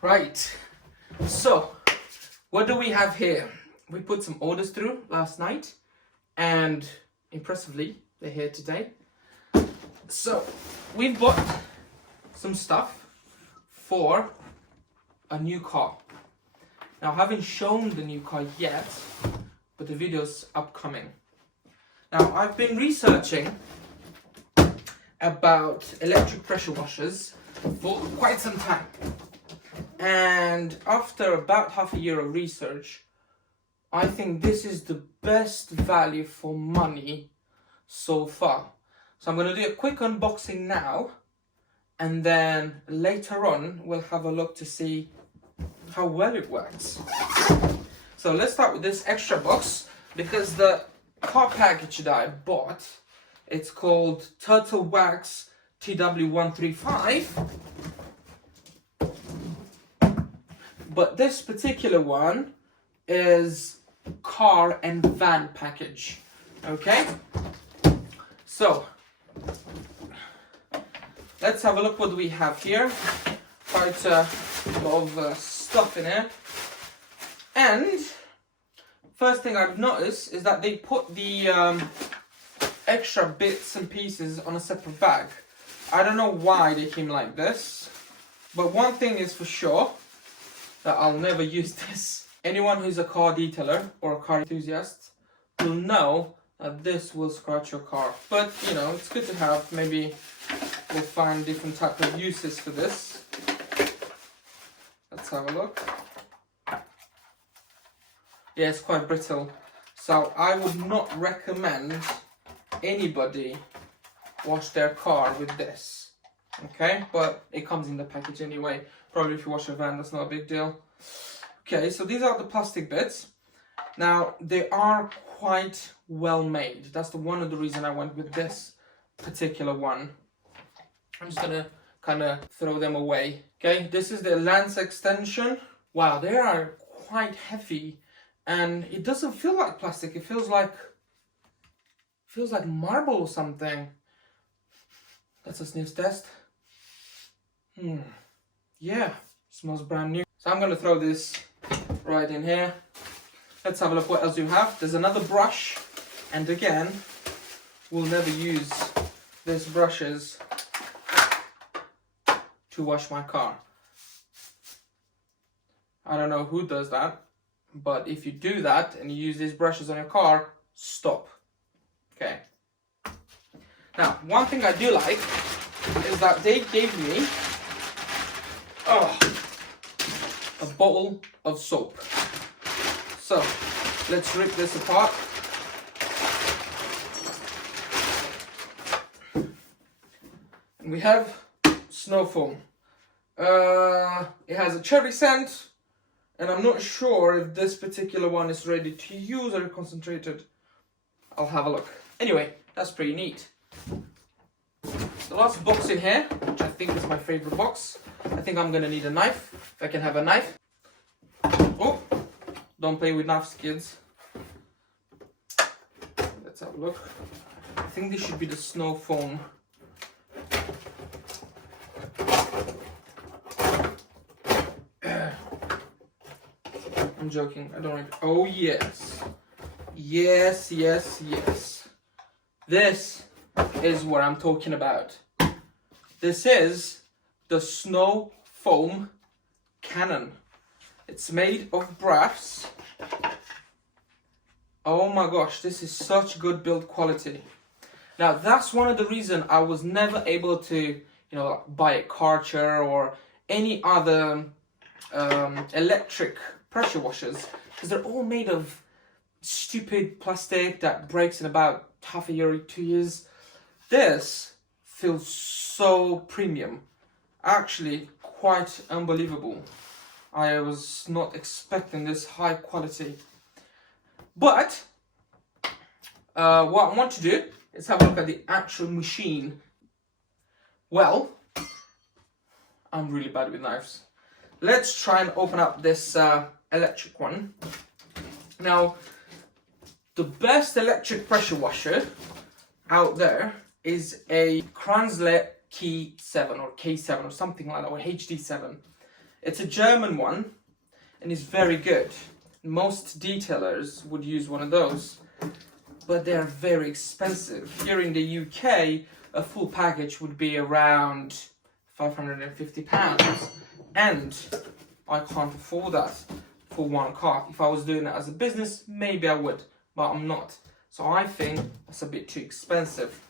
Right, so what do we have here? We put some orders through last night and impressively they're here today. So we've bought some stuff for a new car. Now I haven't shown the new car yet, but the video's upcoming. Now I've been researching about electric pressure washers for quite some time. And after about half a year of research, I think this is the best value for money so far. So I'm going to do a quick unboxing now, and then later on we'll have a look to see how well it works. So let's start with this extra box, because the car package that I bought, it's called Turtle Wax TW135. But this particular one is car and van package. Okay? So let's have a look what we have here. Quite a lot of stuff in here. And first thing I've noticed is that they put the extra bits and pieces on a separate bag. I don't know why they came like this, but one thing is for sure, that I'll never use this. Anyone who's a car detailer or a car enthusiast will know that this will scratch your car. But you know, it's good to have. Maybe we'll find different type of uses for this. Let's have a look. Yeah, it's quite brittle, so I would not recommend anybody wash their car with this. Okay, but it comes in the package anyway. Probably if you wash a van, that's not a big deal. Okay, so these are the plastic bits. Now, they are quite well made. That's one of the reasons I went with this particular one. I'm just gonna kind of throw them away. Okay, this is the lens extension. Wow, they are quite heavy, and it doesn't feel like plastic. It feels like marble or something. That's a sniff test. Yeah, smells brand new. So I'm gonna throw this right in here. Let's have a look what else you have. There's another brush, and again, we'll never use these brushes to wash my car. I don't know who does that, but if you do that and you use these brushes on your car, stop. Okay. Now, one thing I do like is that they gave me a bowl of soap. So let's rip this apart. And we have snow foam. It has a cherry scent, and I'm not sure if this particular one is ready to use or concentrated. I'll have a look. Anyway, that's pretty neat. The last box in here, which I think is my favorite box. I think I'm gonna need a knife, if I can have a knife. Oh, don't play with knives, kids. Let's have a look. I think this should be the snow foam. I'm joking, I don't like it. Oh yes. Yes, yes, yes. This is what I'm talking about. This is the snow foam cannon. It's made of brass. Oh my gosh, this is such good build quality. Now that's one of the reasons I was never able to, buy a Karcher or any other electric pressure washers, because they're all made of stupid plastic that breaks in about half a year or 2 years. This feels so premium. Actually, quite unbelievable. I was not expecting this high quality. But what I want to do is have a look at the actual machine. Well, I'm really bad with knives. Let's try and open up this electric one. Now, the best electric pressure washer out there is a Kranzle Key 7 or K7 or something like that, or HD7. It's a German one and it's very good. Most detailers would use one of those, but they're very expensive. Here in the UK, a full package would be around £550, and I can't afford that for one car. If I was doing it as a business, maybe I would, but I'm not. So I think that's a bit too expensive.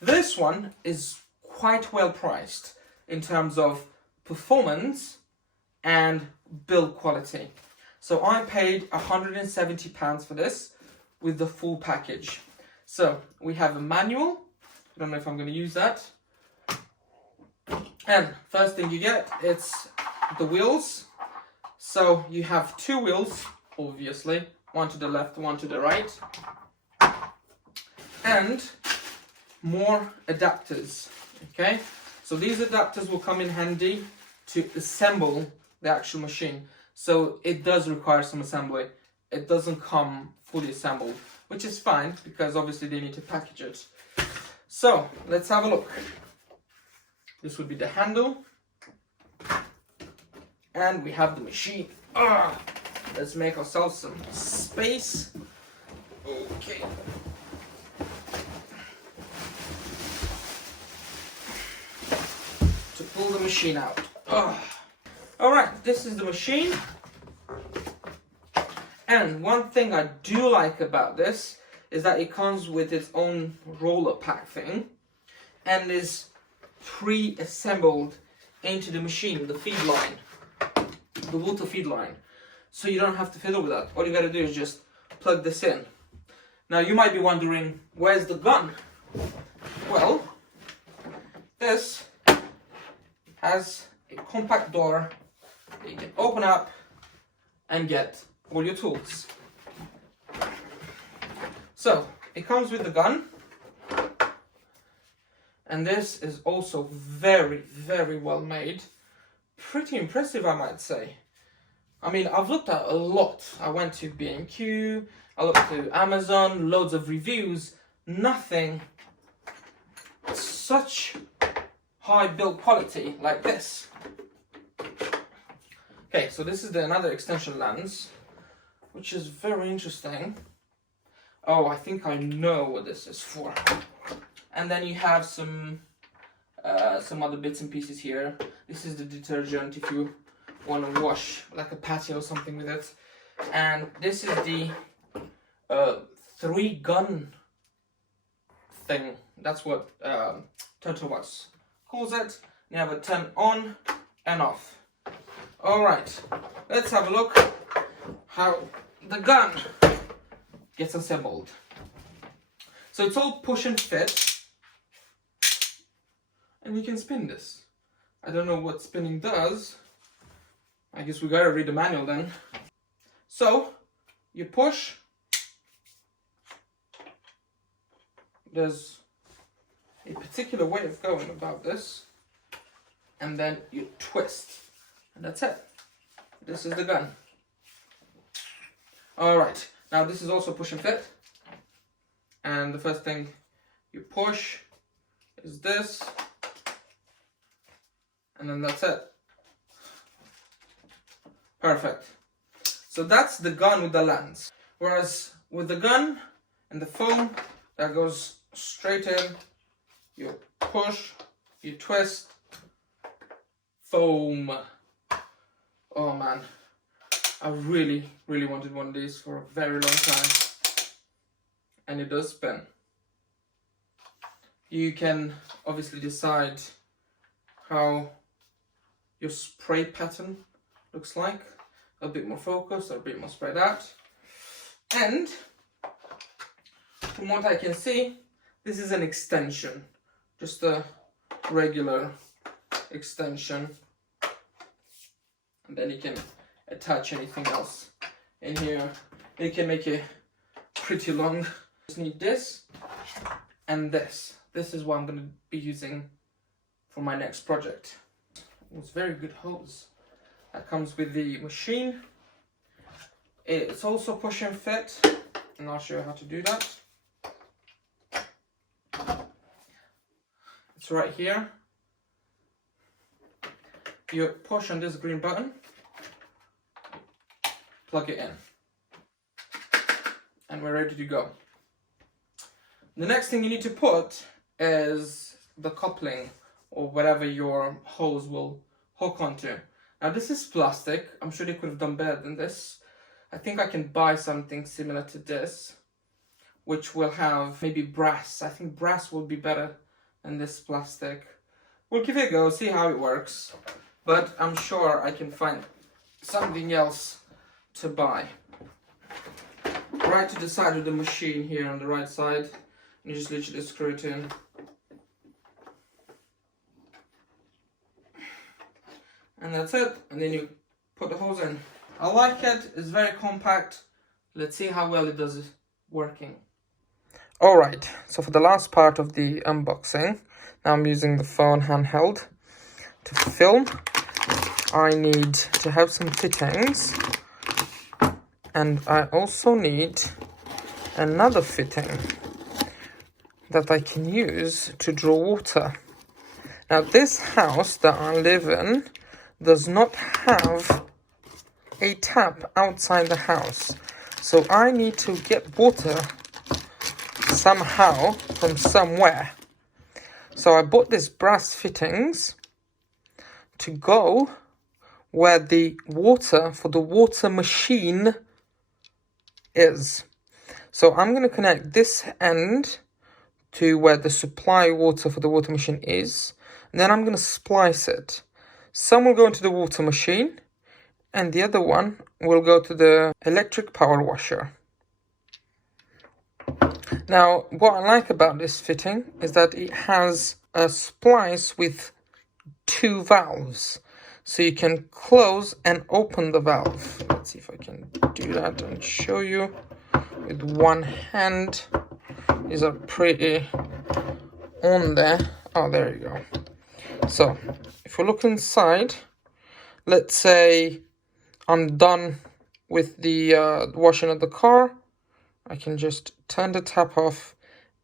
This one is quite well priced in terms of performance and build quality. So I paid £170 for this with the full package. So we have a manual. I don't know if I'm going to use that. And first thing you get, it's the wheels. So you have two wheels, obviously, one to the left, one to the right, and more adapters. Okay, so these adapters will come in handy to assemble the actual machine. So it does require some assembly. It doesn't come fully assembled, which is fine because obviously they need to package it. So let's have a look. This would be the handle, and we have the machine. Let's make ourselves some space. Okay. To pull the machine out. Alright, this is the machine. And one thing I do like about this is that it comes with its own roller pack thing and is pre-assembled into the machine, the feed line, the water feed line. So you don't have to fiddle with that. All you gotta do is just plug this in. Now you might be wondering, where's the gun? Well, this has a compact door that you can open up and get all your tools. So it comes with the gun, and this is also very, very well made. Pretty impressive, I might say. I mean, I've looked at a lot. I went to B&Q, I looked to Amazon, loads of reviews, nothing such high build quality like this. Okay, so this is another extension lens, which is very interesting. Oh, I think I know what this is for. And then you have some other bits and pieces here. This is the detergent if you want to wash like a patio or something with it. And this is the 3-gun thing. That's what Turtle Wax calls it. You have it turn on and off. Alright, let's have a look how the gun gets assembled. So it's all push and fit, and you can spin this. I don't know what spinning does. I guess we gotta read the manual then. So you push, there's a particular way of going about this, and then you twist, and that's it. This is the gun. Alright, now this is also push and fit, and the first thing you push is this, and then that's it. Perfect. So that's the gun with the lens. Whereas with the gun and the foam, that goes straight in, you push, you twist, foam. Oh man, I really, really wanted one of these for a very long time. And it does spin. You can obviously decide how your spray pattern looks like. A bit more focused or a bit more spread out. And from what I can see, this is an extension. Just a regular extension. And then you can attach anything else in here. You can make it pretty long. Just need this and this. This is what I'm going to be using for my next project. It's very good hose. That comes with the machine. It's also push and fit, and I'll show you how to do that. It's right here. you push on this green button, plug it in, and we're ready to go. The next thing you need to put is the coupling, or whatever your hose will hook onto. Now this is plastic. I'm sure they could have done better than this. I think I can buy something similar to this, which will have maybe brass. I think brass will be better than this plastic. We'll give it a go, see how it works. But I'm sure I can find something else to buy. Right to the side of the machine here on the right side. You just literally screw it in. And that's it. And then you put the hose in. I like it. It's very compact. Let's see how well it does working. Alright, so for the last part of the unboxing, now I'm using the phone handheld to film. I need to have some fittings, and I also need another fitting that I can use to draw water. Now this house that I live in does not have a tap outside the house, so I need to get water somehow from somewhere. So I bought these brass fittings to go where the water for the water machine is. So I'm going to connect this end to where the supply water for the water machine is, and then I'm going to splice it. Some will go into the water machine, and the other one will go to the electric power washer. Now, what I like about this fitting is that it has a splice with two valves. So you can close and open the valve. Let's see if I can do that and show you with one hand. These are pretty on there. Oh, there you go. So, if we look inside, let's say I'm done with the washing of the car, I can just turn the tap off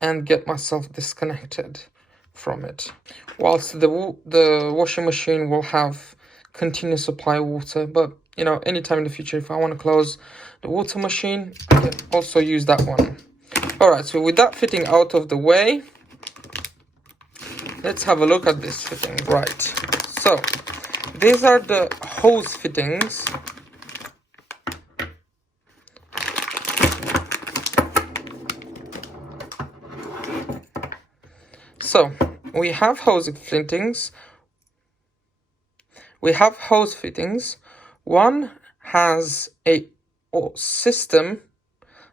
and get myself disconnected from it. Whilst the washing machine will have continuous supply water, but you know, anytime in the future, if I want to close the water machine, I can also use that one. Alright, so with that fitting out of the way, let's have a look at this fitting. Right, so these are the hose fittings. So we have hose fittings. One has a system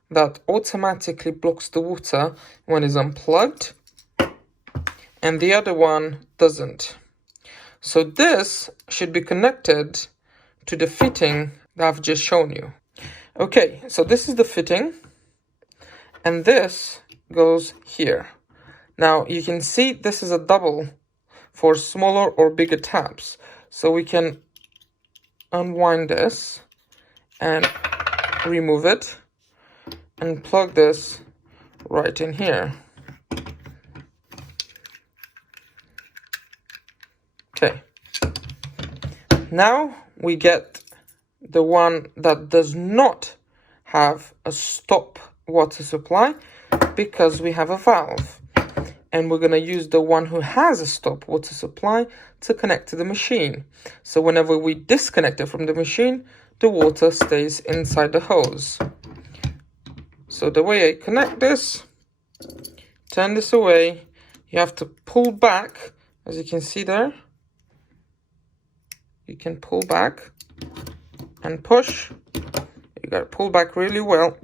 that automatically blocks the water when it's unplugged, and the other one doesn't. So this should be connected to the fitting that I've just shown you. Okay, so this is the fitting, and this goes here. Now you can see this is a double for smaller or bigger taps. So we can unwind this and remove it and plug this right in here. Okay. Now we get the one that does not have a stop water supply because we have a valve. And we're going to use the one who has a stop water supply to connect to the machine. So whenever we disconnect it from the machine, the water stays inside the hose. So the way I connect this, turn this away, you have to pull back, as you can see there. You can pull back and push. You got to pull back really well.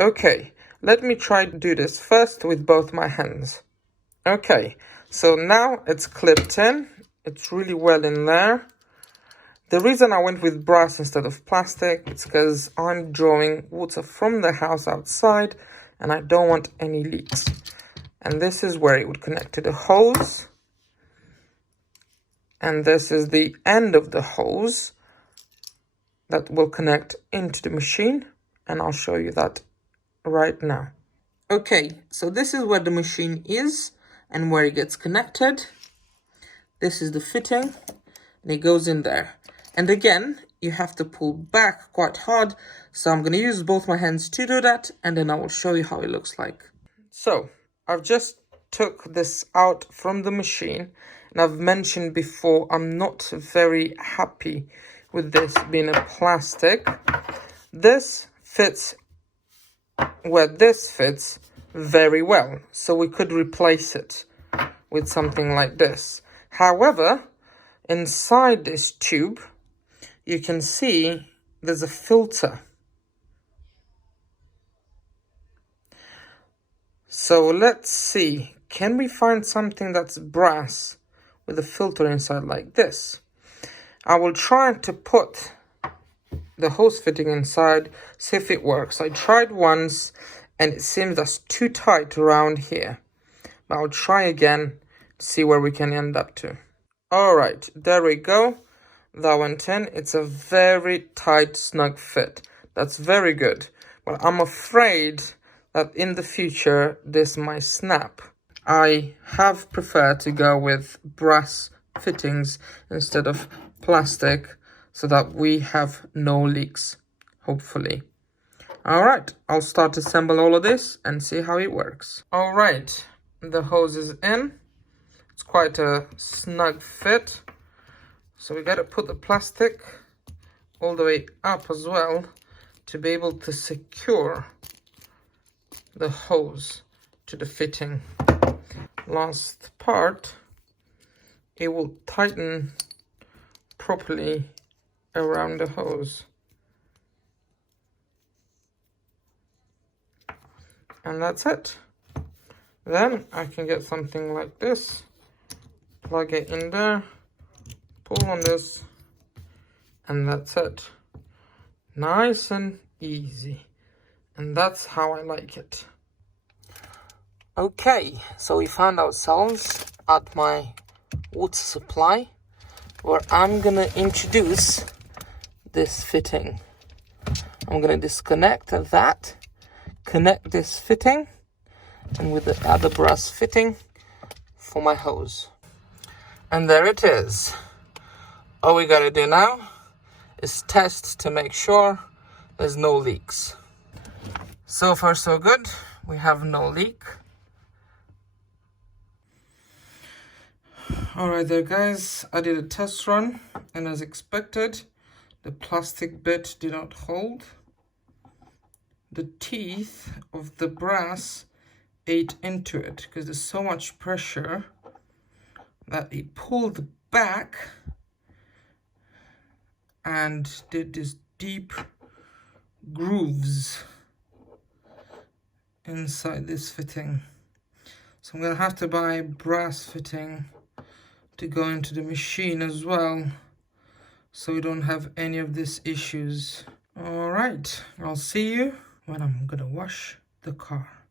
Okay, let me try to do this first with both my hands. Okay, so now it's clipped in. It's really well in there. The reason I went with brass instead of plastic is because I'm drawing water from the house outside and I don't want any leaks. And this is where it would connect to the hose. And this is the end of the hose that will connect into the machine. And I'll show you that right now. Okay, so this is where the machine is, and where it gets connected. This is the fitting, and it goes in there. And again, you have to pull back quite hard, so I'm going to use both my hands to do that, and then I will show you how it looks like. So, I've just took this out from the machine, and I've mentioned before I'm not very happy with this being a plastic. This fits where this fits very well, so we could replace it with something like this. However, inside this tube, you can see there's a filter. So let's see, can we find something that's brass with a filter inside like this? I will try to put the hose fitting inside, see if it works. I tried once and it seems that's too tight around here. But I'll try again to see where we can end up to. Alright, there we go. That went in. It's a very tight, snug fit. That's very good. But I'm afraid that in the future this might snap. I have preferred to go with brass fittings instead of plastic, so that we have no leaks, hopefully. Alright, I'll start to assemble all of this and see how it works. Alright, the hose is in. It's quite a snug fit. So we gotta put the plastic all the way up as well to be able to secure the hose to the fitting. Last part, it will tighten properly around the hose. And that's it. Then I can get something like this, plug it in there, pull on this, and that's it. Nice and easy. And that's how I like it. Okay, so we found ourselves at my water supply, where I'm gonna introduce this fitting. I'm gonna disconnect that, connect this fitting, and with the other brass fitting for my hose. And there it is. All we gotta do now is test to make sure there's no leaks. So far so good, we have no leak. Alright there guys, I did a test run, and as expected, the plastic bit did not hold. The teeth of the brass ate into it because there's so much pressure that it pulled back and did this deep grooves inside this fitting. So I'm gonna have to buy brass fitting to go into the machine as well, so we don't have any of these issues. All right, I'll see you when I'm gonna wash the car.